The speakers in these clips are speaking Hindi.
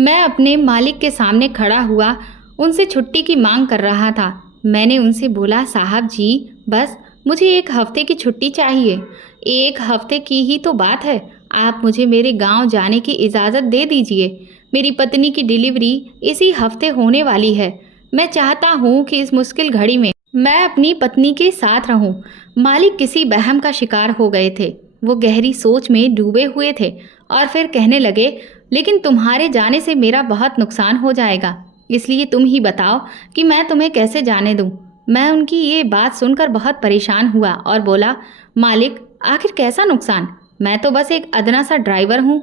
मैं अपने मालिक के सामने खड़ा हुआ उनसे छुट्टी की मांग कर रहा था। मैंने उनसे बोला, साहब जी, बस मुझे 1 हफ्ते की छुट्टी चाहिए। 1 हफ्ते की ही तो बात है। आप मुझे मेरे गांव जाने की इजाज़त दे दीजिए। मेरी पत्नी की डिलीवरी इसी हफ्ते होने वाली है। मैं चाहता हूँ कि इस मुश्किल घड़ी में मैं अपनी पत्नी के साथ रहूं। मालिक किसी वहम का शिकार हो गए थे। वो गहरी सोच में डूबे हुए थे और फिर कहने लगे, लेकिन तुम्हारे जाने से मेरा बहुत नुकसान हो जाएगा, इसलिए तुम ही बताओ कि मैं तुम्हें कैसे जाने दूं। मैं उनकी ये बात सुनकर बहुत परेशान हुआ और बोला, मालिक, आखिर कैसा नुकसान? मैं तो बस एक अदना सा ड्राइवर हूँ।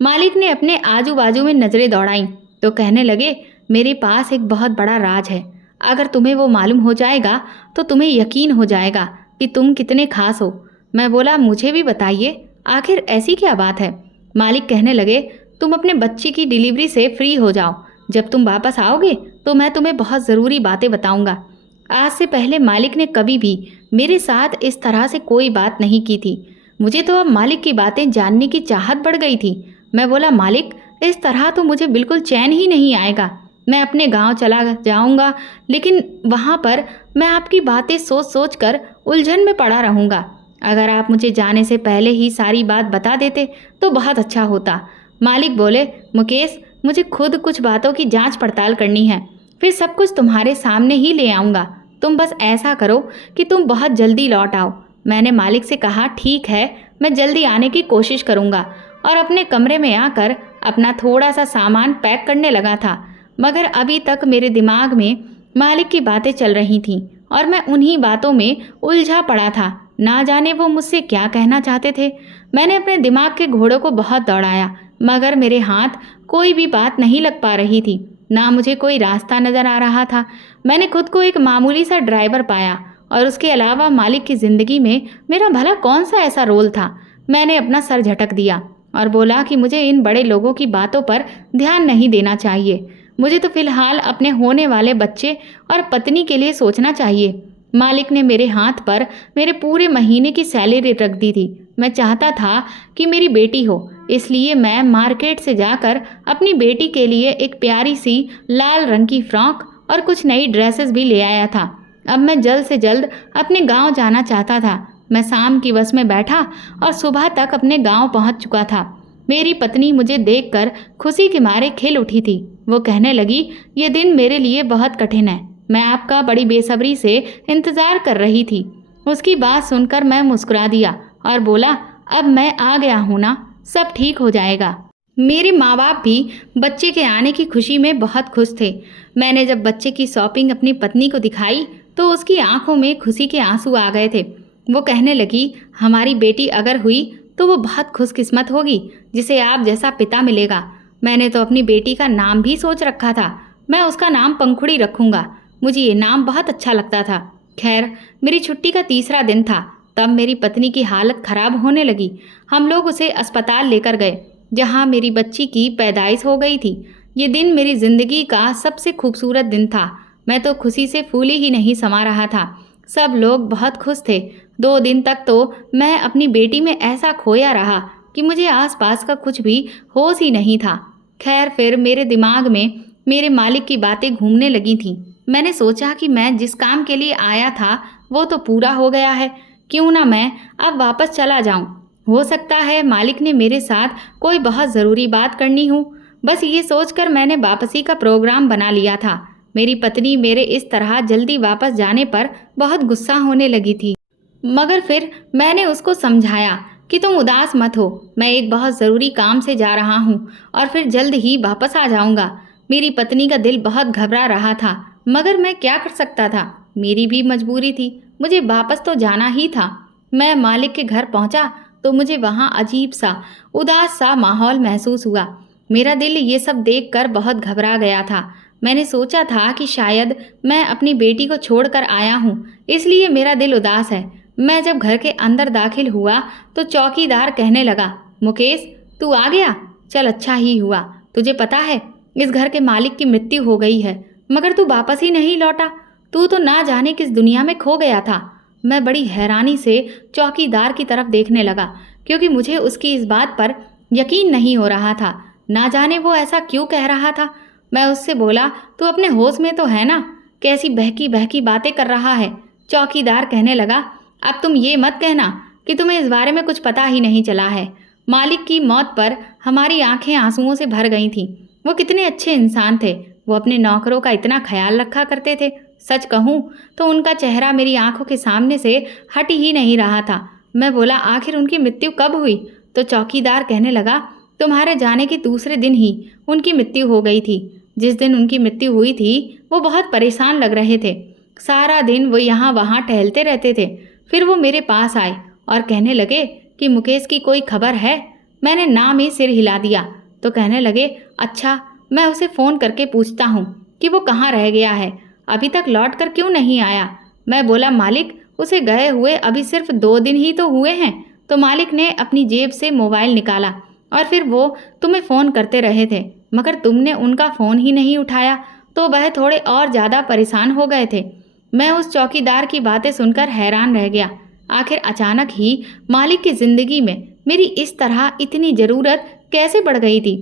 मालिक ने अपने आजू बाजू में नज़रें दौड़ाईं तो कहने लगे, मेरे पास एक बहुत बड़ा राज है। अगर तुम्हें वो मालूम हो जाएगा तो तुम्हें यकीन हो जाएगा कि तुम कितने खास हो। मैं बोला, मुझे भी बताइए, आखिर ऐसी क्या बात है? मालिक कहने लगे, तुम अपने बच्चे की डिलीवरी से फ्री हो जाओ। जब तुम वापस आओगे तो मैं तुम्हें बहुत ज़रूरी बातें बताऊंगा। आज से पहले मालिक ने कभी भी मेरे साथ इस तरह से कोई बात नहीं की थी। मुझे तो अब मालिक की बातें जानने की चाहत बढ़ गई थी। मैं बोला, मालिक, इस तरह तो मुझे बिल्कुल चैन ही नहीं आएगा। मैं अपने गांव चला जाऊंगा, लेकिन वहां पर मैं आपकी बातें सोच सोच कर उलझन में पड़ा रहूंगा। अगर आप मुझे जाने से पहले ही सारी बात बता देते तो बहुत अच्छा होता। मालिक बोले, मुकेश, मुझे खुद कुछ बातों की जांच पड़ताल करनी है, फिर सब कुछ तुम्हारे सामने ही ले आऊँगा। तुम बस ऐसा करो कि तुम बहुत जल्दी लौट आओ। मैंने मालिक से कहा, ठीक है, मैं जल्दी आने की कोशिश करूँगा, और अपने कमरे में आकर अपना थोड़ा सा सामान पैक करने लगा था। मगर अभी तक मेरे दिमाग में मालिक की बातें चल रही थीं और मैं उन्हीं बातों में उलझा पड़ा था। ना जाने वो मुझसे क्या कहना चाहते थे। मैंने अपने दिमाग के घोड़ों को बहुत दौड़ाया, मगर मेरे हाथ कोई भी बात नहीं लग पा रही थी, ना मुझे कोई रास्ता नजर आ रहा था। मैंने खुद को एक मामूली सा ड्राइवर पाया, और उसके अलावा मालिक की जिंदगी में मेरा भला कौन सा ऐसा रोल था? मैंने अपना सर झटक दिया और बोला कि मुझे इन बड़े लोगों की बातों पर ध्यान नहीं देना चाहिए। मुझे तो फिलहाल अपने होने वाले बच्चे और पत्नी के लिए सोचना चाहिए। मालिक ने मेरे हाथ पर मेरे पूरे महीने की सैलरी रख दी थी। मैं चाहता था कि मेरी बेटी हो, इसलिए मैं मार्केट से जाकर अपनी बेटी के लिए एक प्यारी सी लाल रंग की फ्रॉक और कुछ नई ड्रेसेस भी ले आया था। अब मैं जल्द से जल्द अपने गांव जाना चाहता था। मैं शाम की बस में बैठा और सुबह तक अपने गांव पहुंच चुका था। मेरी पत्नी मुझे देखकर खुशी के मारे खिल उठी थी। वो कहने लगी, ये दिन मेरे लिए बहुत कठिन है। मैं आपका बड़ी बेसब्री से इंतज़ार कर रही थी। उसकी बात सुनकर मैं मुस्कुरा दिया और बोला, अब मैं आ गया हूँ ना, सब ठीक हो जाएगा। मेरे माँ बाप भी बच्चे के आने की खुशी में बहुत खुश थे। मैंने जब बच्चे की शॉपिंग अपनी पत्नी को दिखाई तो उसकी आंखों में खुशी के आंसू आ गए थे। वो कहने लगी, हमारी बेटी अगर हुई तो वो बहुत खुशकिस्मत होगी, जिसे आप जैसा पिता मिलेगा। मैंने तो अपनी बेटी का नाम भी सोच रखा था। मैं उसका नाम पंखुड़ी रखूंगा। मुझे ये नाम बहुत अच्छा लगता था। खैर, मेरी छुट्टी का तीसरा दिन था, तब मेरी पत्नी की हालत खराब होने लगी। हम लोग उसे अस्पताल लेकर गए, जहां मेरी बच्ची की पैदाइश हो गई थी। ये दिन मेरी जिंदगी का सबसे खूबसूरत दिन था। मैं तो खुशी से फूली ही नहीं समा रहा था। सब लोग बहुत खुश थे। 2 दिन तक तो मैं अपनी बेटी में ऐसा खोया रहा कि मुझे आसपास का कुछ भी होश ही नहीं था। खैर, फिर मेरे दिमाग में मेरे मालिक की बातें घूमने लगी थीं। मैंने सोचा कि मैं जिस काम के लिए आया था वो तो पूरा हो गया है, क्यों ना मैं अब वापस चला जाऊं। हो सकता है मालिक ने मेरे साथ कोई बहुत ज़रूरी बात करनी हो। बस ये सोचकर मैंने वापसी का प्रोग्राम बना लिया था। मेरी पत्नी मेरे इस तरह जल्दी वापस जाने पर बहुत गुस्सा होने लगी थी, मगर फिर मैंने उसको समझाया कि तुम उदास मत हो, मैं एक बहुत ज़रूरी काम से जा रहा हूँ और फिर जल्द ही वापस आ जाऊँगा। मेरी पत्नी का दिल बहुत घबरा रहा था, मगर मैं क्या कर सकता था? मेरी भी मजबूरी थी, मुझे वापस तो जाना ही था। मैं मालिक के घर पहुँचा तो मुझे वहाँ अजीब सा उदास सा माहौल महसूस हुआ। मेरा दिल ये सब देखकर बहुत घबरा गया था। मैंने सोचा था कि शायद मैं अपनी बेटी को छोड़कर आया हूँ, इसलिए मेरा दिल उदास है। मैं जब घर के अंदर दाखिल हुआ तो चौकीदार कहने लगा, मुकेश, तू आ गया? चल, अच्छा ही हुआ। तुझे पता है, इस घर के मालिक की मृत्यु हो गई है, मगर तू वापस ही नहीं लौटा। तू तो ना जाने किस दुनिया में खो गया था। मैं बड़ी हैरानी से चौकीदार की तरफ देखने लगा, क्योंकि मुझे उसकी इस बात पर यकीन नहीं हो रहा था। ना जाने वो ऐसा क्यों कह रहा था। मैं उससे बोला, तू अपने होश में तो है ना, कैसी बहकी बहकी बातें कर रहा है। चौकीदार कहने लगा, अब तुम ये मत कहना कि तुम्हें इस बारे में कुछ पता ही नहीं चला है। मालिक की मौत पर हमारी आंखें आंसुओं से भर गई थीं। वो कितने अच्छे इंसान थे। वो अपने नौकरों का इतना ख्याल रखा करते थे। सच कहूँ तो उनका चेहरा मेरी आंखों के सामने से हट ही नहीं रहा था। मैं बोला, आखिर उनकी मृत्यु कब हुई? तो चौकीदार कहने लगा, तुम्हारे जाने के दूसरे दिन ही उनकी मृत्यु हो गई थी। जिस दिन उनकी मृत्यु हुई थी वो बहुत परेशान लग रहे थे। सारा दिन वो यहाँ वहाँ टहलते रहते थे। फिर वो मेरे पास आए और कहने लगे कि मुकेश की कोई खबर है? मैंने ना में सिर हिला दिया। तो कहने लगे, अच्छा, मैं उसे फ़ोन करके पूछता हूँ कि वो कहाँ रह गया है, अभी तक लौट कर क्यों नहीं आया। मैं बोला, मालिक, उसे गए हुए अभी सिर्फ 2 दिन ही तो हुए हैं। तो मालिक ने अपनी जेब से मोबाइल निकाला और फिर वो तुम्हें फ़ोन करते रहे थे, मगर तुमने उनका फ़ोन ही नहीं उठाया, तो वह थोड़े और ज़्यादा परेशान हो गए थे। मैं उस चौकीदार की बातें सुनकर हैरान रह गया। आखिर अचानक ही मालिक की ज़िंदगी में मेरी इस तरह इतनी ज़रूरत कैसे बढ़ गई थी?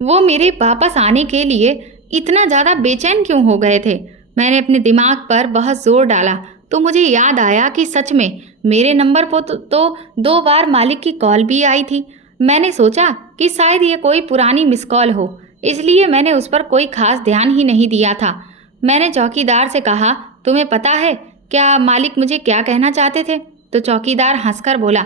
वो मेरे वापस आने के लिए इतना ज़्यादा बेचैन क्यों हो गए थे? मैंने अपने दिमाग पर बहुत ज़ोर डाला तो मुझे याद आया कि सच में मेरे नंबर पर तो 2 बार मालिक की कॉल भी आई थी। मैंने सोचा कि शायद ये कोई पुरानी मिस कॉल हो, इसलिए मैंने उस पर कोई खास ध्यान ही नहीं दिया था। मैंने चौकीदार से कहा, तुम्हें पता है क्या मालिक मुझे क्या कहना चाहते थे? तो चौकीदार हंसकर बोला,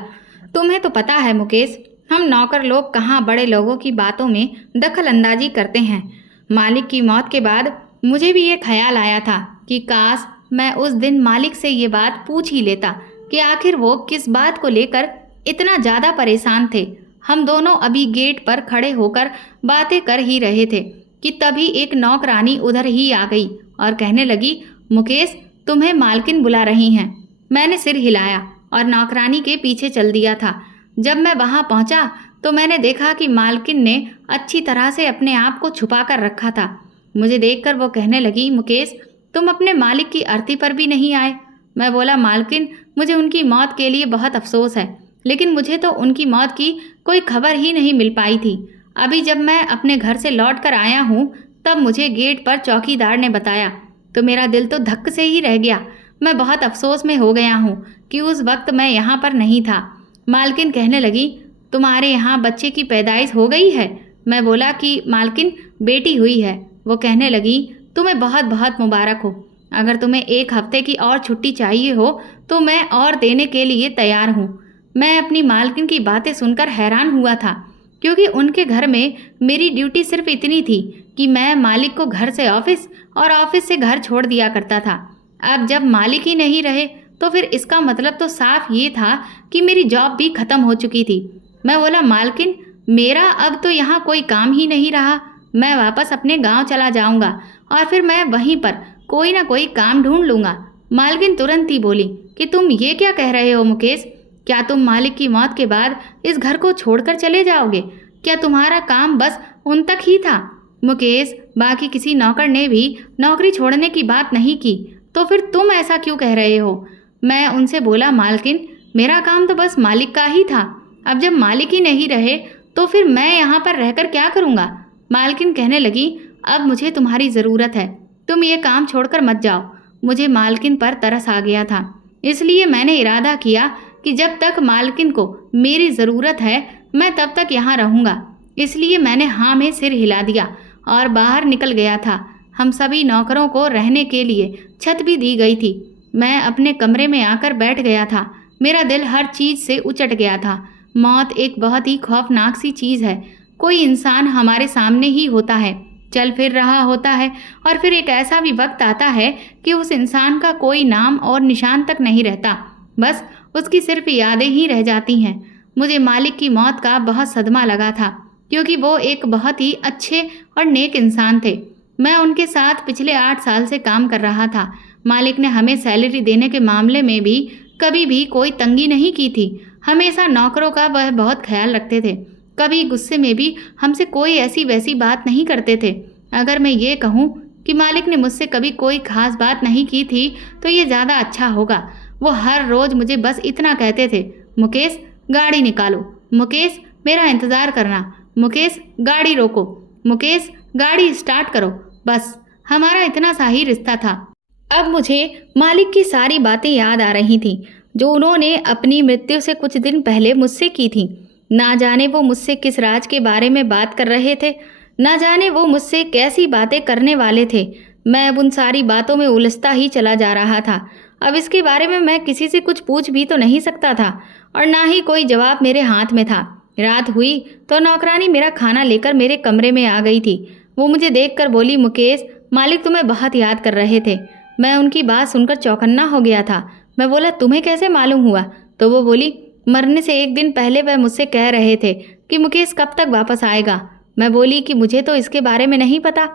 तुम्हें तो पता है मुकेश, हम नौकर लोग कहाँ बड़े लोगों की बातों में दखल अंदाजी करते हैं। मालिक की मौत के बाद मुझे भी ये ख्याल आया था कि काश मैं उस दिन मालिक से ये बात पूछ ही लेता कि आखिर वो किस बात को लेकर इतना ज़्यादा परेशान थे। हम दोनों अभी गेट पर खड़े होकर बातें कर ही रहे थे कि तभी एक नौकरानी उधर ही आ गई और कहने लगी, मुकेश, तुम्हें मालकिन बुला रही हैं। मैंने सिर हिलाया और नौकरानी के पीछे चल दिया था। जब मैं वहां पहुंचा तो मैंने देखा कि मालकिन ने अच्छी तरह से अपने आप को छुपा कर रखा था। मुझे देखकर वो कहने लगी, मुकेश, तुम अपने मालिक की अर्थी पर भी नहीं आए। मैं बोला, मालकिन, मुझे उनकी मौत के लिए बहुत अफसोस है, लेकिन मुझे तो उनकी मौत की कोई खबर ही नहीं मिल पाई थी। अभी जब मैं अपने घर से लौट कर आया हूँ तब मुझे गेट पर चौकीदार ने बताया तो मेरा दिल तो धक्क से ही रह गया। मैं बहुत अफसोस में हो गया हूँ कि उस वक्त मैं यहाँ पर नहीं था। मालकिन कहने लगी, तुम्हारे यहाँ बच्चे की पैदाइश हो गई है? मैं बोला कि मालकिन, बेटी हुई है। वो कहने लगी, तुम्हें बहुत बहुत मुबारक हो। अगर तुम्हें 1 हफ्ते की और छुट्टी चाहिए हो तो मैं और देने के लिए तैयार हूँ। मैं अपनी मालकिन की बातें सुनकर हैरान हुआ था, क्योंकि उनके घर में मेरी ड्यूटी सिर्फ इतनी थी कि मैं मालिक को घर से ऑफिस और ऑफिस से घर छोड़ दिया करता था। अब जब मालिक ही नहीं रहे तो फिर इसका मतलब तो साफ ये था कि मेरी जॉब भी ख़त्म हो चुकी थी। मैं बोला, मालकिन, मेरा अब तो यहाँ कोई काम ही नहीं रहा। मैं वापस अपने गांव चला जाऊंगा और फिर मैं वहीं पर कोई ना कोई काम ढूंढ लूँगा। मालकिन तुरंत ही बोली कि तुम ये क्या कह रहे हो मुकेश? क्या तुम मालिक की मौत के बाद इस घर को छोड़कर चले जाओगे? क्या तुम्हारा काम बस उन तक ही था? मुकेश, बाकी किसी नौकर ने भी नौकरी छोड़ने की बात नहीं की, तो फिर तुम ऐसा क्यों कह रहे हो? मैं उनसे बोला, मालकिन, मेरा काम तो बस मालिक का ही था। अब जब मालिक ही नहीं रहे तो फिर मैं यहाँ पर रहकर क्या करूँगा? मालकिन कहने लगी, अब मुझे तुम्हारी ज़रूरत है, तुम ये काम छोड़कर मत जाओ। मुझे मालकिन पर तरस आ गया था, इसलिए मैंने इरादा किया कि जब तक मालकिन को मेरी ज़रूरत है मैं तब तक यहाँ रहूँगा। इसलिए मैंने हाँ में सिर हिला दिया और बाहर निकल गया था। हम सभी नौकरों को रहने के लिए छत भी दी गई थी। मैं अपने कमरे में आकर बैठ गया था। मेरा दिल हर चीज़ से उचट गया था। मौत एक बहुत ही खौफनाक सी चीज़ है। कोई इंसान हमारे सामने ही होता है, चल फिर रहा होता है, और फिर एक ऐसा भी वक्त आता है कि उस इंसान का कोई नाम और निशान तक नहीं रहता, बस उसकी सिर्फ यादें ही रह जाती हैं। मुझे मालिक की मौत का बहुत सदमा लगा था, क्योंकि वो एक बहुत ही अच्छे और नेक इंसान थे। मैं उनके साथ पिछले 8 साल से काम कर रहा था। मालिक ने हमें सैलरी देने के मामले में भी कभी भी कोई तंगी नहीं की थी। हमेशा नौकरों का वह बहुत ख्याल रखते थे। कभी गुस्से में भी हमसे कोई ऐसी वैसी बात नहीं करते थे। अगर मैं ये कहूँ कि मालिक ने मुझसे कभी कोई ख़ास बात नहीं की थी तो ये ज़्यादा अच्छा होगा। वो हर रोज़ मुझे बस इतना कहते थे, मुकेश, गाड़ी निकालो, मुकेश, मेरा इंतज़ार करना, मुकेश गाड़ी रोको, मुकेश गाड़ी स्टार्ट करो। बस हमारा इतना सा ही रिश्ता था। अब मुझे मालिक की सारी बातें याद आ रही थीं जो उन्होंने अपनी मृत्यु से कुछ दिन पहले मुझसे की थी। ना जाने वो मुझसे किस राज के बारे में बात कर रहे थे, ना जाने वो मुझसे कैसी बातें करने वाले थे। मैं अब उन सारी बातों में उलझता ही चला जा रहा था। अब इसके बारे में मैं किसी से कुछ पूछ भी तो नहीं सकता था और ना ही कोई जवाब मेरे हाथ में था। रात हुई तो नौकरानी मेरा खाना लेकर मेरे कमरे में आ गई थी। वो मुझे देखकर बोली, मुकेश, मालिक तुम्हें बहुत याद कर रहे थे। मैं उनकी बात सुनकर चौकन्ना हो गया था। मैं बोला, तुम्हें कैसे मालूम हुआ? तो वो बोली, मरने से एक दिन पहले वह मुझसे कह रहे थे कि मुकेश कब तक वापस आएगा। मैं बोली कि मुझे तो इसके बारे में नहीं पता।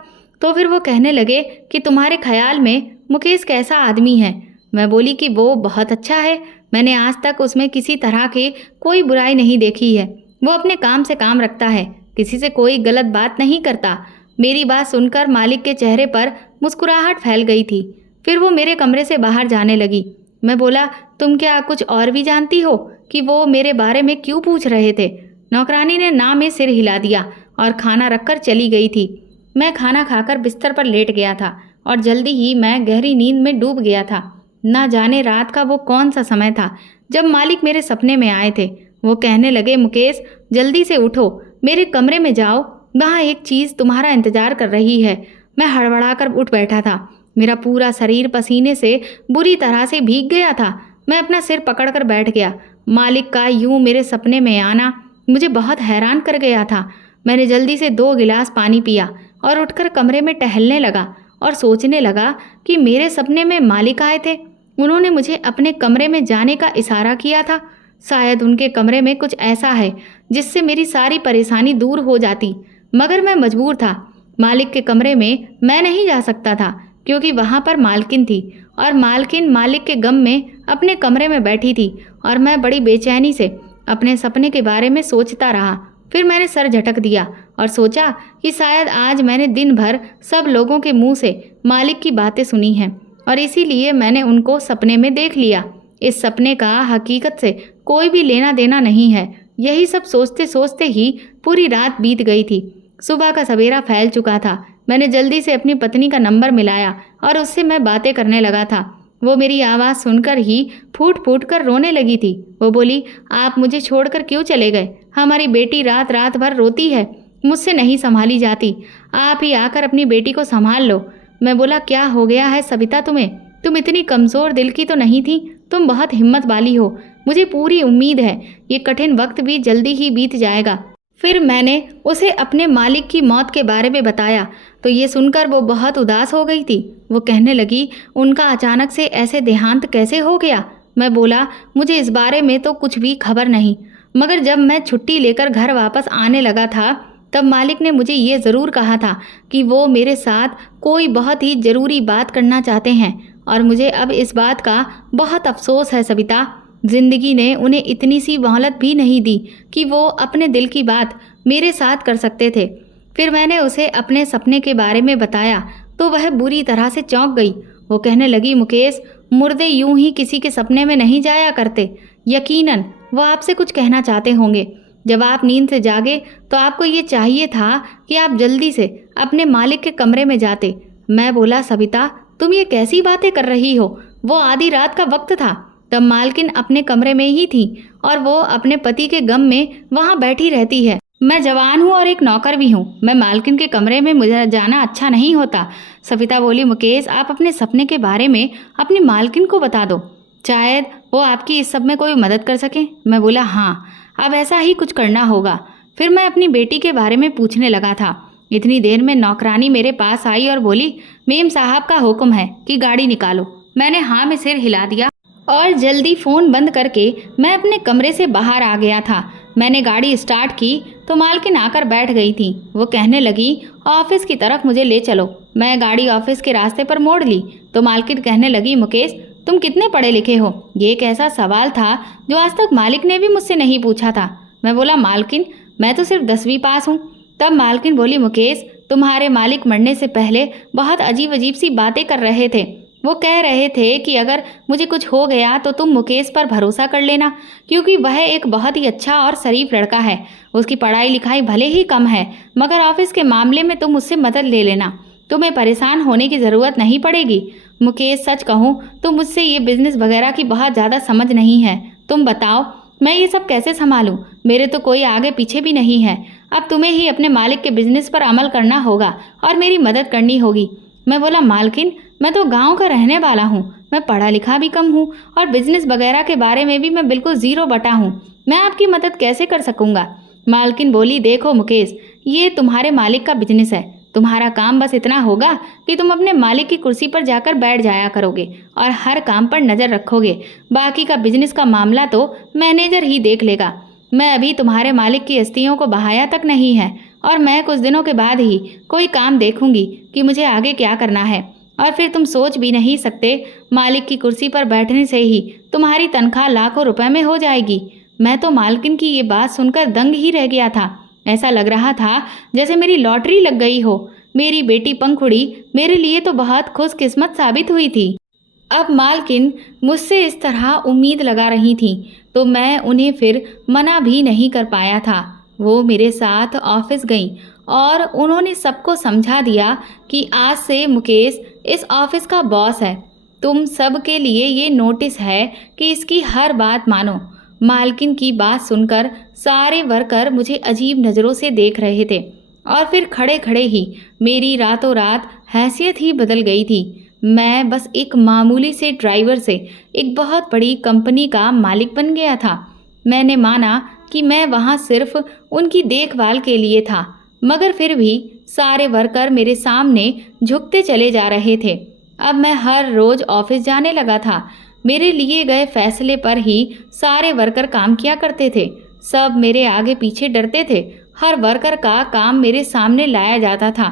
तो फिर वो कहने लगे कि तुम्हारे ख्याल में मुकेश कैसा आदमी है? मैं बोली कि वो बहुत अच्छा है। मैंने आज तक उसमें किसी तरह की कोई बुराई नहीं देखी है। वो अपने काम से काम रखता है, किसी से कोई गलत बात नहीं करता। मेरी बात सुनकर मालिक के चेहरे पर मुस्कुराहट फैल गई थी। फिर वो मेरे कमरे से बाहर जाने लगी। मैं बोला, तुम क्या कुछ और भी जानती हो कि वो मेरे बारे में क्यों पूछ रहे थे? नौकरानी ने ना में सिर हिला दिया और खाना रखकर चली गई थी। मैं खाना खाकर बिस्तर पर लेट गया था और जल्दी ही मैं गहरी नींद में डूब गया था। ना जाने रात का वो कौन सा समय था जब मालिक मेरे सपने में आए थे। वो कहने लगे, मुकेश, जल्दी से उठो, मेरे कमरे में जाओ, वहाँ एक चीज़ तुम्हारा इंतजार कर रही है। मैं हड़बड़ाकर उठ बैठा था। मेरा पूरा शरीर पसीने से बुरी तरह से भीग गया था। मैं अपना सिर पकड़कर बैठ गया। मालिक का यूं मेरे सपने में आना मुझे बहुत हैरान कर गया था। मैंने जल्दी से 2 गिलास पानी पिया और उठकर कमरे में टहलने लगा और सोचने लगा कि मेरे सपने में मालिक आए थे। उन्होंने मुझे अपने कमरे में जाने का इशारा किया था। शायद उनके कमरे में कुछ ऐसा है जिससे मेरी सारी परेशानी दूर हो जाती, मगर मैं मजबूर था। मालिक के कमरे में मैं नहीं जा सकता था क्योंकि वहाँ पर मालकिन थी और मालकिन मालिक के गम में अपने कमरे में बैठी थी और मैं बड़ी बेचैनी से अपने सपने के बारे में सोचता रहा। फिर मैंने सर झटक दिया और सोचा कि शायद आज मैंने दिन भर सब लोगों के मुंह से मालिक की बातें सुनी हैं और इसीलिए मैंने उनको सपने में देख लिया। इस सपने का हकीकत से कोई भी लेना देना नहीं है। यही सब सोचते सोचते ही पूरी रात बीत गई थी। सुबह का सवेरा फैल चुका था। मैंने जल्दी से अपनी पत्नी का नंबर मिलाया और उससे मैं बातें करने लगा था। वो मेरी आवाज़ सुनकर ही फूट फूट कर रोने लगी थी। वो बोली, आप मुझे छोड़कर क्यों चले गए? हमारी बेटी रात रात भर रोती है, मुझसे नहीं संभाली जाती। आप ही आकर अपनी बेटी को संभाल लो। मैं बोला, क्या हो गया है सविता तुम्हें? तुम इतनी कमज़ोर दिल की तो नहीं थी, तुम बहुत हिम्मत वाली हो। मुझे पूरी उम्मीद है ये कठिन वक्त भी जल्दी ही बीत जाएगा। फिर मैंने उसे अपने मालिक की मौत के बारे में बताया तो ये सुनकर वो बहुत उदास हो गई थी। वो कहने लगी, उनका अचानक से ऐसे देहांत कैसे हो गया? मैं बोला, मुझे इस बारे में तो कुछ भी खबर नहीं, मगर जब मैं छुट्टी लेकर घर वापस आने लगा था तब मालिक ने मुझे ये ज़रूर कहा था कि वो मेरे साथ कोई बहुत ही ज़रूरी बात करना चाहते हैं और मुझे अब इस बात का बहुत अफसोस है सविता। जिंदगी ने उन्हें इतनी सी मोहलत भी नहीं दी कि वो अपने दिल की बात मेरे साथ कर सकते थे। फिर मैंने उसे अपने सपने के बारे में बताया तो वह बुरी तरह से चौंक गई। वो कहने लगी, मुकेश, मुर्दे यूं ही किसी के सपने में नहीं जाया करते। यकीनन वो आपसे कुछ कहना चाहते होंगे। जब आप नींद से जागे तो आपको ये चाहिए था कि आप जल्दी से अपने मालिक के कमरे में जाते। मैं बोला, सविता, तुम ये कैसी बातें कर रही हो? वो आधी रात का वक्त था, तब मालकिन अपने कमरे में ही थी और वो अपने पति के गम में वहाँ बैठी रहती है। मैं जवान हूँ और एक नौकर भी हूँ। मैं मालकिन के कमरे में मुझे जाना अच्छा नहीं होता। सविता बोली, मुकेश, आप अपने सपने के बारे में अपनी मालकिन को बता दो, शायद वो आपकी इस सब में कोई मदद कर सके। मैं बोला, हाँ, अब ऐसा ही कुछ करना होगा। फिर मैं अपनी बेटी के बारे में पूछने लगा था। इतनी देर में नौकरानी मेरे पास आई और बोली, मेम साहब का हुक्म है कि गाड़ी निकालो। मैंने हाँ में सिर हिला दिया और जल्दी फ़ोन बंद करके मैं अपने कमरे से बाहर आ गया था। मैंने गाड़ी स्टार्ट की तो मालकिन आकर बैठ गई थी। वो कहने लगी, ऑफिस की तरफ मुझे ले चलो। मैं गाड़ी ऑफिस के रास्ते पर मोड़ ली तो मालकिन कहने लगी, मुकेश, तुम कितने पढ़े लिखे हो? ये एक ऐसा सवाल था जो आज तक मालिक ने भी मुझसे नहीं पूछा था। मैं बोला, मालकिन, मैं तो सिर्फ 10वीं पास हूँ। तब मालकिन बोली, मुकेश, तुम्हारे मालिक मरने से पहले बहुत अजीब अजीब सी बातें कर रहे थे। वो कह रहे थे कि अगर मुझे कुछ हो गया तो तुम मुकेश पर भरोसा कर लेना, क्योंकि वह एक बहुत ही अच्छा और शरीफ लड़का है। उसकी पढ़ाई लिखाई भले ही कम है, मगर ऑफिस के मामले में तुम उससे मदद ले लेना। तुम्हें परेशान होने की ज़रूरत नहीं पड़ेगी। मुकेश, सच कहूँ तो मुझसे ये बिजनेस वगैरह की बहुत ज़्यादा समझ नहीं है। तुम बताओ मैं ये सब कैसे संभालूं? मेरे तो कोई आगे पीछे भी नहीं है। अब तुम्हें ही अपने मालिक के बिजनेस पर अमल करना होगा और मेरी मदद करनी होगी। मैं बोला, मालकिन, मैं तो गांव का रहने वाला हूँ, मैं पढ़ा लिखा भी कम हूँ और बिजनेस वगैरह के बारे में भी मैं बिल्कुल ज़ीरो बटा हूँ। मैं आपकी मदद कैसे कर सकूँगा? मालकिन बोली, देखो मुकेश, ये तुम्हारे मालिक का बिजनेस है। तुम्हारा काम बस इतना होगा कि तुम अपने मालिक की कुर्सी पर जाकर बैठ जाया करोगे और हर काम पर नज़र रखोगे। बाकी का बिजनेस का मामला तो मैनेजर ही देख लेगा। मैं अभी तुम्हारे मालिक की अस्थियों को बहाया तक नहीं है और मैं कुछ दिनों के बाद ही कोई काम देखूंगी कि मुझे आगे क्या करना है। और फिर तुम सोच भी नहीं सकते, मालिक की कुर्सी पर बैठने से ही तुम्हारी तनख्वाह लाखों रुपए में हो जाएगी। मैं तो मालकिन की ये बात सुनकर दंग ही रह गया था। ऐसा लग रहा था जैसे मेरी लॉटरी लग गई हो। मेरी बेटी पंखुड़ी मेरे लिए तो बहुत खुशकिस्मत साबित हुई थी। अब मालकिन मुझसे इस तरह उम्मीद लगा रही थी, तो मैं उन्हें फिर मना भी नहीं कर पाया था। वो मेरे साथ ऑफिस गईं और उन्होंने सबको समझा दिया कि आज से मुकेश इस ऑफिस का बॉस है। तुम सब के लिए ये नोटिस है कि इसकी हर बात मानो। मालकिन की बात सुनकर सारे वर्कर मुझे अजीब नज़रों से देख रहे थे और फिर खड़े खड़े ही मेरी रातों रात हैसियत ही बदल गई थी। मैं बस एक मामूली से ड्राइवर से एक बहुत बड़ी कंपनी का मालिक बन गया था। मैंने माना कि मैं वहाँ सिर्फ उनकी देखभाल के लिए था, मगर फिर भी सारे वर्कर मेरे सामने झुकते चले जा रहे थे। अब मैं हर रोज़ ऑफिस जाने लगा था। मेरे लिए गए फैसले पर ही सारे वर्कर काम किया करते थे। सब मेरे आगे पीछे डरते थे। हर वर्कर का काम मेरे सामने लाया जाता था।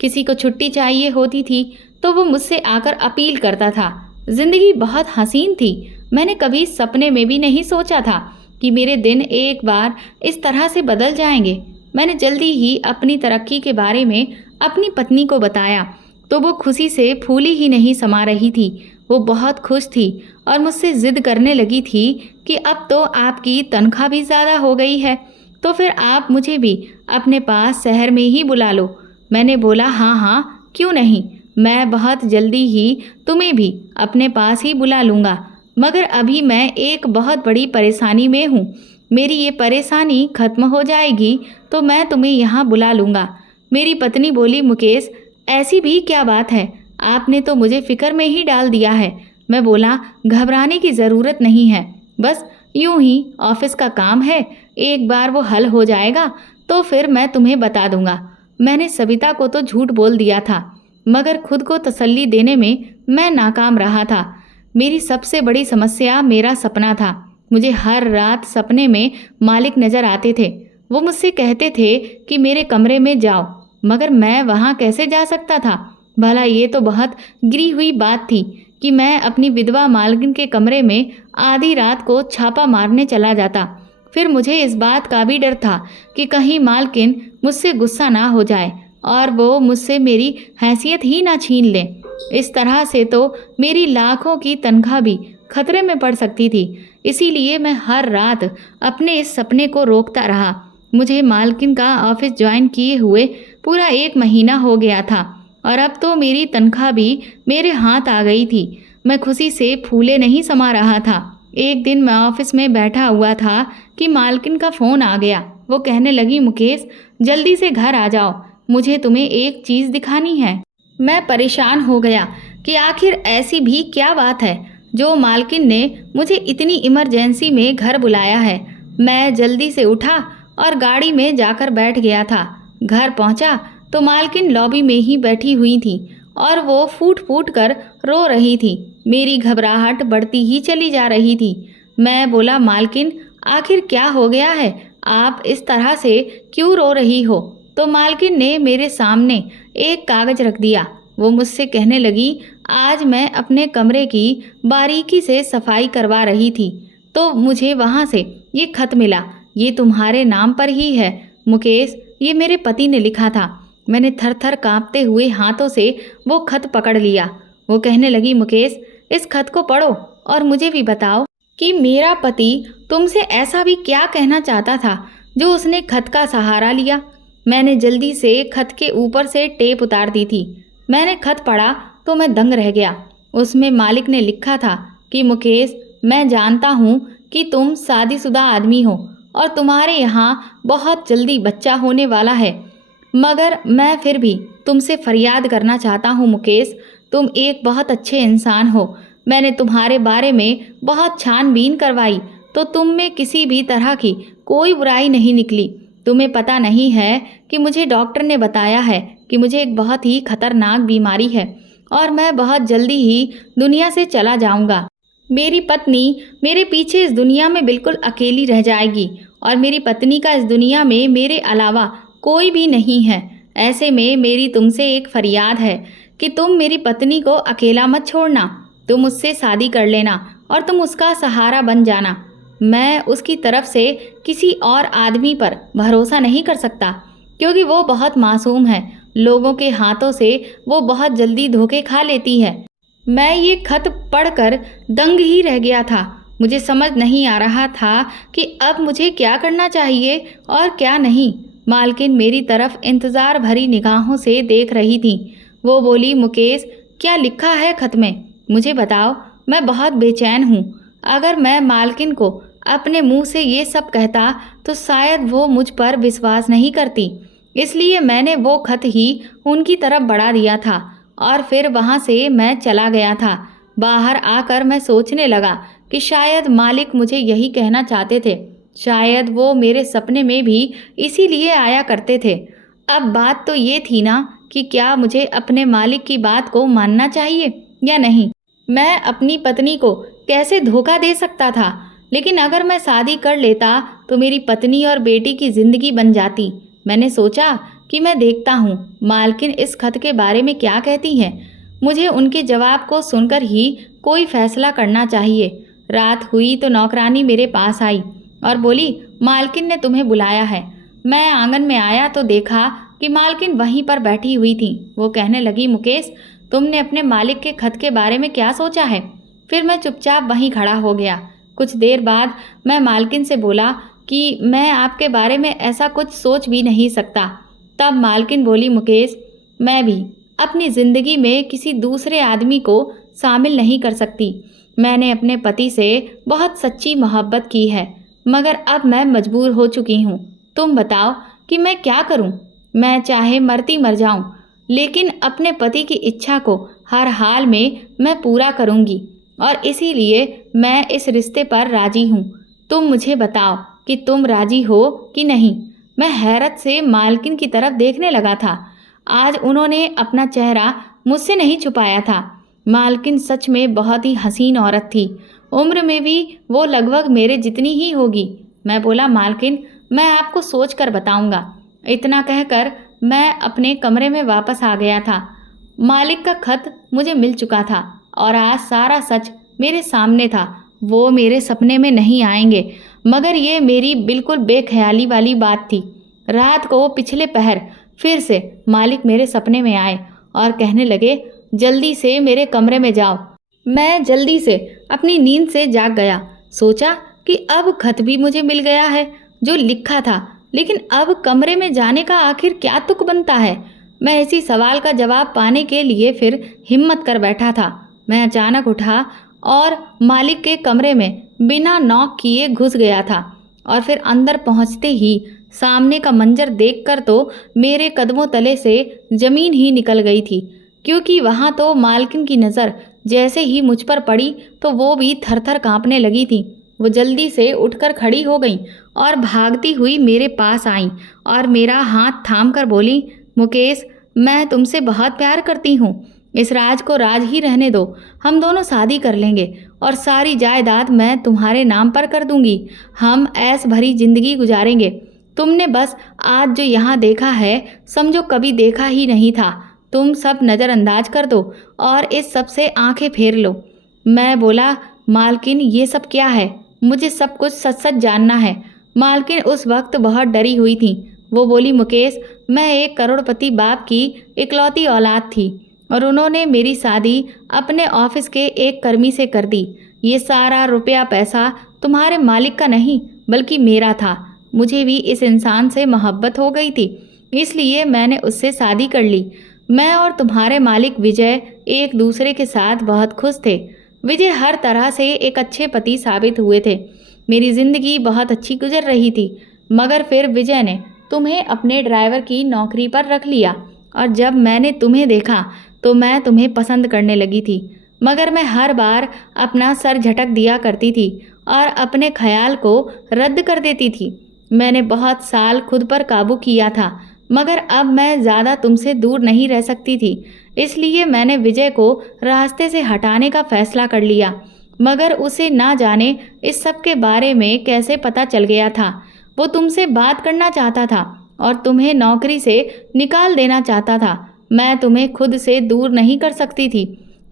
किसी को छुट्टी चाहिए होती थी तो वो मुझसे आकर अपील करता था। जिंदगी बहुत हसीन थी। मैंने कभी सपने में भी नहीं सोचा था कि मेरे दिन एक बार इस तरह से बदल जाएंगे। मैंने जल्दी ही अपनी तरक्की के बारे में अपनी पत्नी को बताया तो वो खुशी से फूली ही नहीं समा रही थी। वो बहुत खुश थी और मुझसे ज़िद करने लगी थी कि अब तो आपकी तनख्वाह भी ज़्यादा हो गई है, तो फिर आप मुझे भी अपने पास शहर में ही बुला लो। मैंने बोला, हाँ हाँ, क्यों नहीं, मैं बहुत जल्दी ही तुम्हें भी अपने पास ही बुला लूँगा, मगर अभी मैं एक बहुत बड़ी परेशानी में हूँ। मेरी ये परेशानी खत्म हो जाएगी तो मैं तुम्हें यहाँ बुला लूँगा। मेरी पत्नी बोली, मुकेश, ऐसी भी क्या बात है, आपने तो मुझे फिक्र में ही डाल दिया है। मैं बोला, घबराने की ज़रूरत नहीं है, बस यूं ही ऑफिस का काम है, एक बार वो हल हो जाएगा तो फिर मैं तुम्हें बता दूंगा। मैंने सविता को तो झूठ बोल दिया था, मगर खुद को तसल्ली देने में मैं नाकाम रहा था। मेरी सबसे बड़ी समस्या मेरा सपना था। मुझे हर रात सपने में मालिक नज़र आते थे। वो मुझसे कहते थे कि मेरे कमरे में जाओ, मगर मैं वहाँ कैसे जा सकता था? भला ये तो बहुत गिरी हुई बात थी कि मैं अपनी विधवा मालकिन के कमरे में आधी रात को छापा मारने चला जाता। फिर मुझे इस बात का भी डर था कि कहीं मालकिन मुझसे गुस्सा ना हो जाए और वो मुझसे मेरी हैसियत ही ना छीन ले। इस तरह से तो मेरी लाखों की तनख्वाह भी खतरे में पड़ सकती थी। इसीलिए मैं हर रात अपने इस सपने को रोकता रहा। मुझे मालकिन का ऑफिस ज्वाइन किए हुए पूरा 1 महीना हो गया था और अब तो मेरी तनख्वाह भी मेरे हाथ आ गई थी। मैं खुशी से फूले नहीं समा रहा था। एक दिन मैं ऑफिस में बैठा हुआ था कि मालकिन का फ़ोन आ गया। वो कहने लगी, मुकेश, जल्दी से घर आ जाओ, मुझे तुम्हें एक चीज़ दिखानी है। मैं परेशान हो गया कि आखिर ऐसी भी क्या बात है जो मालकिन ने मुझे इतनी इमरजेंसी में घर बुलाया है। मैं जल्दी से उठा और गाड़ी में जाकर बैठ गया था। घर पहुंचा तो मालकिन लॉबी में ही बैठी हुई थी और वो फूट फूट कर रो रही थी। मेरी घबराहट बढ़ती ही चली जा रही थी। मैं बोला, मालकिन, आखिर क्या हो गया है, आप इस तरह से क्यों रो रही हो? तो मालकिन ने मेरे सामने एक कागज़ रख दिया। वो मुझसे कहने लगी, आज मैं अपने कमरे की बारीकी से सफाई करवा रही थी तो मुझे वहाँ से ये खत मिला। ये तुम्हारे नाम पर ही है मुकेश, ये मेरे पति ने लिखा था। मैंने थर थर काँपते हुए हाथों से वो खत पकड़ लिया। वो कहने लगी, मुकेश, इस खत को पढ़ो और मुझे भी बताओ कि मेरा पति तुमसे ऐसा भी क्या कहना चाहता था जो उसने खत का सहारा लिया। मैंने जल्दी से खत के ऊपर से टेप उतार दी थी। मैंने खत पढ़ा तो मैं दंग रह गया। उसमें मालिक ने लिखा था कि मुकेश, मैं जानता हूँ कि तुम शादीशुदा आदमी हो और तुम्हारे यहाँ बहुत जल्दी बच्चा होने वाला है, मगर मैं फिर भी तुमसे फरियाद करना चाहता हूँ मुकेश, तुम एक बहुत अच्छे इंसान हो। मैंने तुम्हारे बारे में बहुत छानबीन करवाई तो तुम में किसी भी तरह की कोई बुराई नहीं निकली। तुम्हें पता नहीं है कि मुझे डॉक्टर ने बताया है कि मुझे एक बहुत ही खतरनाक बीमारी है और मैं बहुत जल्दी ही दुनिया से चला जाऊंगा। मेरी पत्नी मेरे पीछे इस दुनिया में बिल्कुल अकेली रह जाएगी और मेरी पत्नी का इस दुनिया में मेरे अलावा कोई भी नहीं है। ऐसे में मेरी तुमसे एक फरियाद है कि तुम मेरी पत्नी को अकेला मत छोड़ना। तुम उससे शादी कर लेना और तुम उसका सहारा बन जाना। मैं उसकी तरफ से किसी और आदमी पर भरोसा नहीं कर सकता क्योंकि वो बहुत मासूम है। लोगों के हाथों से वो बहुत जल्दी धोखे खा लेती है। मैं ये खत पढ़कर दंग ही रह गया था। मुझे समझ नहीं आ रहा था कि अब मुझे क्या करना चाहिए और क्या नहीं। मालकिन मेरी तरफ इंतज़ार भरी निगाहों से देख रही थी। वो बोली, मुकेश, क्या लिखा है खत में? मुझे बताओ, मैं बहुत बेचैन हूँ। अगर मैं मालकिन को अपने मुंह से ये सब कहता तो शायद वो मुझ पर विश्वास नहीं करती। इसलिए मैंने वो खत ही उनकी तरफ बढ़ा दिया था और फिर वहाँ से मैं चला गया था। बाहर आकर मैं सोचने लगा कि शायद मालिक मुझे यही कहना चाहते थे। शायद वो मेरे सपने में भी इसीलिए आया करते थे। अब बात तो ये थी ना कि क्या मुझे अपने मालिक की बात को मानना चाहिए या नहीं। मैं अपनी पत्नी को कैसे धोखा दे सकता था, लेकिन अगर मैं शादी कर लेता तो मेरी पत्नी और बेटी की ज़िंदगी बन जाती। मैंने सोचा कि मैं देखता हूँ मालकिन इस खत के बारे में क्या कहती हैं। मुझे उनके जवाब को सुनकर ही कोई फैसला करना चाहिए। रात हुई तो नौकरानी मेरे पास आई और बोली, मालकिन ने तुम्हें बुलाया है। मैं आंगन में आया तो देखा कि मालकिन वहीं पर बैठी हुई थी। वो कहने लगी, मुकेश, तुमने अपने मालिक के खत के बारे में क्या सोचा है? फिर मैं चुपचाप वहीं खड़ा हो गया। कुछ देर बाद मैं मालकिन से बोला कि मैं आपके बारे में ऐसा कुछ सोच भी नहीं सकता। तब मालकिन बोली, मुकेश, मैं भी अपनी ज़िंदगी में किसी दूसरे आदमी को शामिल नहीं कर सकती। मैंने अपने पति से बहुत सच्ची मोहब्बत की है, मगर अब मैं मजबूर हो चुकी हूँ। तुम बताओ कि मैं क्या करूँ? मैं चाहे मरती मर जाऊँ, लेकिन अपने पति की इच्छा को हर हाल में मैं पूरा करूँगी और इसीलिए मैं इस रिश्ते पर राजी हूँ। तुम मुझे बताओ कि तुम राजी हो कि नहीं। मैं हैरत से मालकिन की तरफ देखने लगा था। आज उन्होंने अपना चेहरा मुझसे नहीं छुपाया था। मालकिन सच में बहुत ही हसीन औरत थी। उम्र में भी वो लगभग मेरे जितनी ही होगी। मैं बोला, मालकिन, मैं आपको सोच कर बताऊँगा। इतना कहकर मैं अपने कमरे में वापस आ गया था। मालिक का खत मुझे मिल चुका था और आज सारा सच मेरे सामने था। वो मेरे सपने में नहीं आएंगे, मगर ये मेरी बिल्कुल बेख्याली वाली बात थी। रात को पिछले पहर फिर से मालिक मेरे सपने में आए और कहने लगे, जल्दी से मेरे कमरे में जाओ। मैं जल्दी से अपनी नींद से जाग गया। सोचा कि अब खत भी मुझे मिल गया है जो लिखा था, लेकिन अब कमरे में जाने का आखिर क्या तुक बनता है। मैं इसी सवाल का जवाब पाने के लिए फिर हिम्मत कर बैठा था। मैं अचानक उठा और मालिक के कमरे में बिना नॉक किए घुस गया था और फिर अंदर पहुंचते ही सामने का मंजर देखकर तो मेरे कदमों तले से ज़मीन ही निकल गई थी, क्योंकि वहाँ तो मालकिन की नज़र जैसे ही मुझ पर पड़ी तो वो भी थर-थर काँपने लगी थी। वो जल्दी से उठकर खड़ी हो गई और भागती हुई मेरे पास आई और मेरा हाथ थाम कर बोली, मुकेश, मैं तुमसे बहुत प्यार करती हूँ। इस राज को राज ही रहने दो। हम दोनों शादी कर लेंगे और सारी जायदाद मैं तुम्हारे नाम पर कर दूंगी। हम ऐश भरी जिंदगी गुजारेंगे। तुमने बस आज जो यहाँ देखा है समझो कभी देखा ही नहीं था। तुम सब नज़रअंदाज कर दो और इस सब से आंखें फेर लो। मैं बोला, मालकिन, ये सब क्या है? मुझे सब कुछ सच सच जानना है। मालकिन उस वक्त बहुत डरी हुई थी। वो बोली, मुकेश, मैं एक करोड़पति बाप की इकलौती औलाद थी और उन्होंने मेरी शादी अपने ऑफिस के एक कर्मी से कर दी। ये सारा रुपया पैसा तुम्हारे मालिक का नहीं बल्कि मेरा था। मुझे भी इस इंसान से मोहब्बत हो गई थी, इसलिए मैंने उससे शादी कर ली। मैं और तुम्हारे मालिक विजय एक दूसरे के साथ बहुत खुश थे। विजय हर तरह से एक अच्छे पति साबित हुए थे। मेरी ज़िंदगी बहुत अच्छी गुजर रही थी, मगर फिर विजय ने तुम्हें अपने ड्राइवर की नौकरी पर रख लिया और जब मैंने तुम्हें देखा तो मैं तुम्हें पसंद करने लगी थी। मगर मैं हर बार अपना सर झटक दिया करती थी और अपने ख्याल को रद्द कर देती थी। मैंने बहुत साल खुद पर काबू किया था, मगर अब मैं ज़्यादा तुमसे दूर नहीं रह सकती थी। इसलिए मैंने विजय को रास्ते से हटाने का फैसला कर लिया। मगर उसे ना जाने इस सब के बारे में कैसे पता चल गया था। वो तुमसे बात करना चाहता था और तुम्हें नौकरी से निकाल देना चाहता था। मैं तुम्हें खुद से दूर नहीं कर सकती थी,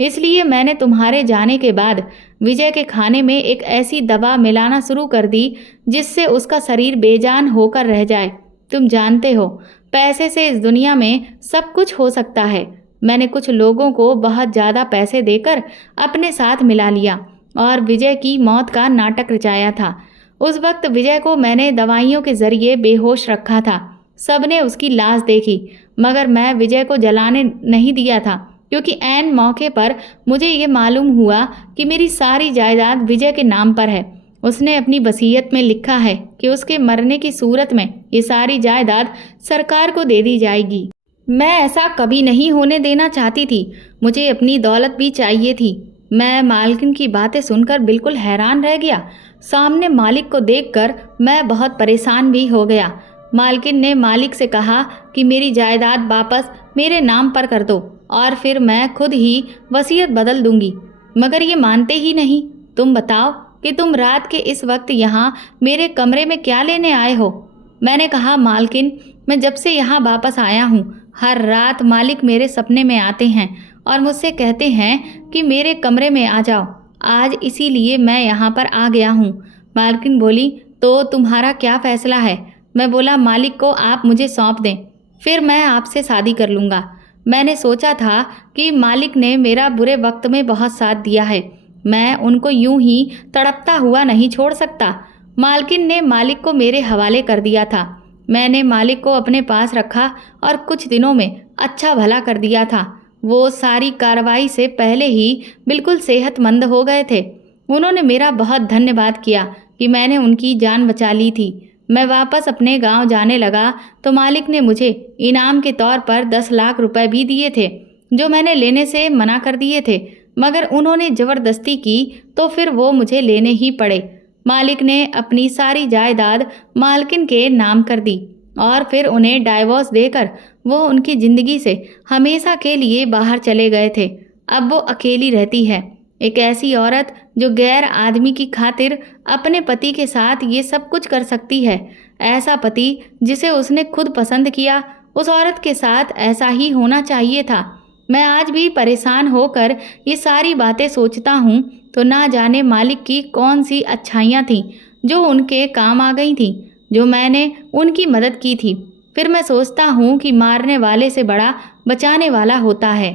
इसलिए मैंने तुम्हारे जाने के बाद विजय के खाने में एक ऐसी दवा मिलाना शुरू कर दी जिससे उसका शरीर बेजान होकर रह जाए। तुम जानते हो, पैसे से इस दुनिया में सब कुछ हो सकता है। मैंने कुछ लोगों को बहुत ज़्यादा पैसे देकर अपने साथ मिला लिया और विजय की मौत का नाटक रचाया था। उस वक्त विजय को मैंने दवाइयों के ज़रिए बेहोश रखा था। सबने उसकी लाश देखी, मगर मैं विजय को जलाने नहीं दिया था, क्योंकि ऐन मौके पर मुझे ये मालूम हुआ कि मेरी सारी जायदाद विजय के नाम पर है। उसने अपनी वसीयत में लिखा है कि उसके मरने की सूरत में ये सारी जायदाद सरकार को दे दी जाएगी। मैं ऐसा कभी नहीं होने देना चाहती थी। मुझे अपनी दौलत भी चाहिए थी। मैं मालकिन की बातें सुनकर बिल्कुल हैरान रह गया। सामने मालिक को देखकर मैं बहुत परेशान भी हो गया। मालकिन ने मालिक से कहा कि मेरी जायदाद वापस मेरे नाम पर कर दो और फिर मैं खुद ही वसीयत बदल दूंगी। मगर ये मानते ही नहीं। तुम बताओ कि तुम रात के इस वक्त यहाँ मेरे कमरे में क्या लेने आए हो? मैंने कहा, मालकिन, मैं जब से यहाँ वापस आया हूँ हर रात मालिक मेरे सपने में आते हैं और मुझसे कहते हैं कि मेरे कमरे में आ जाओ। आज इसीलिए मैं यहाँ पर आ गया हूँ। मालकिन बोली, तो तुम्हारा क्या फ़ैसला है? मैं बोला, मालिक को आप मुझे सौंप दें, फिर मैं आपसे शादी कर लूँगा। मैंने सोचा था कि मालिक ने मेरा बुरे वक्त में बहुत साथ दिया है, मैं उनको यूं ही तड़पता हुआ नहीं छोड़ सकता। मालकिन ने मालिक को मेरे हवाले कर दिया था। मैंने मालिक को अपने पास रखा और कुछ दिनों में अच्छा भला कर दिया था। वो सारी कार्रवाई से पहले ही बिल्कुल सेहतमंद हो गए थे। उन्होंने मेरा बहुत धन्यवाद किया कि मैंने उनकी जान बचा ली थी। मैं वापस अपने गांव जाने लगा तो मालिक ने मुझे इनाम के तौर पर 10 लाख रुपए भी दिए थे, जो मैंने लेने से मना कर दिए थे। मगर उन्होंने ज़बरदस्ती की तो फिर वो मुझे लेने ही पड़े। मालिक ने अपनी सारी जायदाद मालकिन के नाम कर दी और फिर उन्हें डाइवोर्स देकर वो उनकी ज़िंदगी से हमेशा के लिए बाहर चले गए थे। अब वो अकेली रहती है, एक ऐसी औरत जो गैर आदमी की खातिर अपने पति के साथ ये सब कुछ कर सकती है। ऐसा पति जिसे उसने खुद पसंद किया, उस औरत के साथ ऐसा ही होना चाहिए था। मैं आज भी परेशान होकर ये सारी बातें सोचता हूँ तो ना जाने मालिक की कौन सी अच्छाइयाँ थीं जो उनके काम आ गई थीं, जो मैंने उनकी मदद की थी। फिर मैं सोचता हूँ कि मारने वाले से बड़ा बचाने वाला होता है।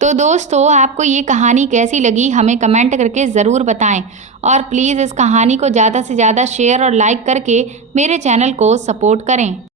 तो दोस्तों, आपको ये कहानी कैसी लगी हमें कमेंट करके ज़रूर बताएं और प्लीज़ इस कहानी को ज़्यादा से ज़्यादा शेयर और लाइक करके मेरे चैनल को सपोर्ट करें।